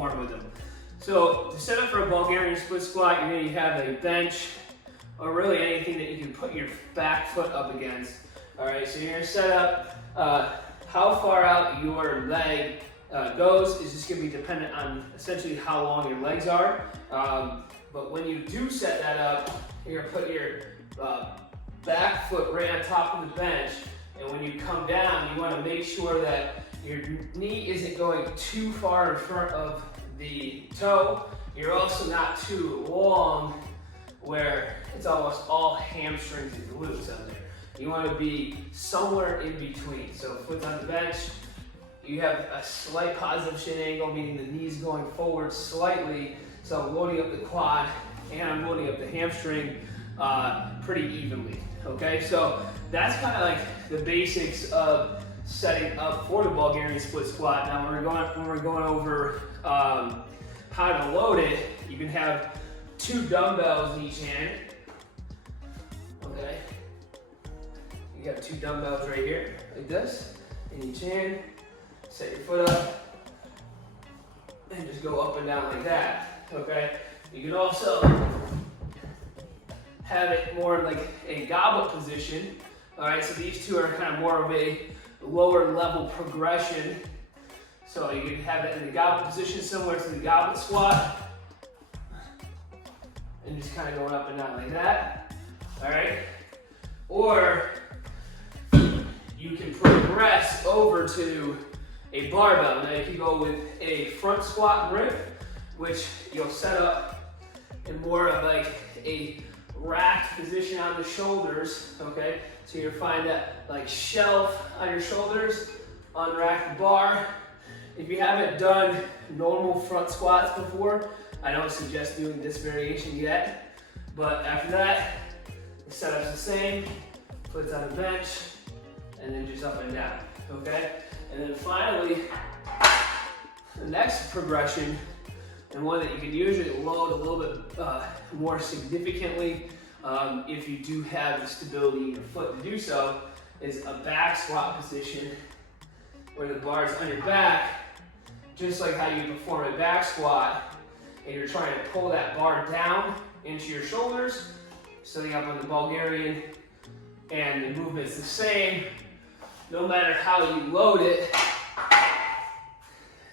perform with them. So to set up for a Bulgarian split squat, you're going to have a bench or really anything that you can put your back foot up against. All right, so you're going to set up how far out your leg goes is just going to be dependent on essentially how long your legs are. But when you do set that up, you're going to put your back foot right on top of the bench. And when you come down, you want to make sure that your knee isn't going too far in front of the toe. You're also not too long where it's almost all hamstrings and glutes on there. You want to be somewhere in between. So foot's on the bench, you have a slight positive shin angle, meaning the knee's going forward slightly. So I'm loading up the quad and I'm loading up the hamstring pretty evenly. Okay, so that's kind of like the basics of setting up for the Bulgarian split squat. Now when we're going over how to load it, you can have 2 dumbbells in each hand. Okay, you got 2 dumbbells right here, like this, in each hand. Set your foot up and just go up and down like that. Okay, you can also have it more like a goblet position. All right, so these 2 are kind of more of a lower level progression. So you can have it in the goblet position similar to the goblet squat. And just kind of going up and down like that. All right, or you can progress over to a barbell. Now you can go with a front squat grip, which you'll set up in more of like a racked position on the shoulders, okay? So you'll find that like shelf on your shoulders, unrack the bar. If you haven't done normal front squats before, I don't suggest doing this variation yet, but after that, the setup's the same, foot's on the bench, and then just up and down, okay? And then finally, the next progression, and one that you can usually load a little bit more significantly if you do have the stability in your foot to do so, is a back squat position where the bar's on your back, just like how you perform a back squat, and you're trying to pull that bar down into your shoulders, setting up on the Bulgarian, and the movement's the same. No matter how you load it,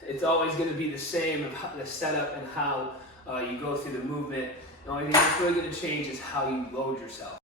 it's always going to be the same of the setup and how you go through the movement. The only thing that's really going to change is how you load yourself.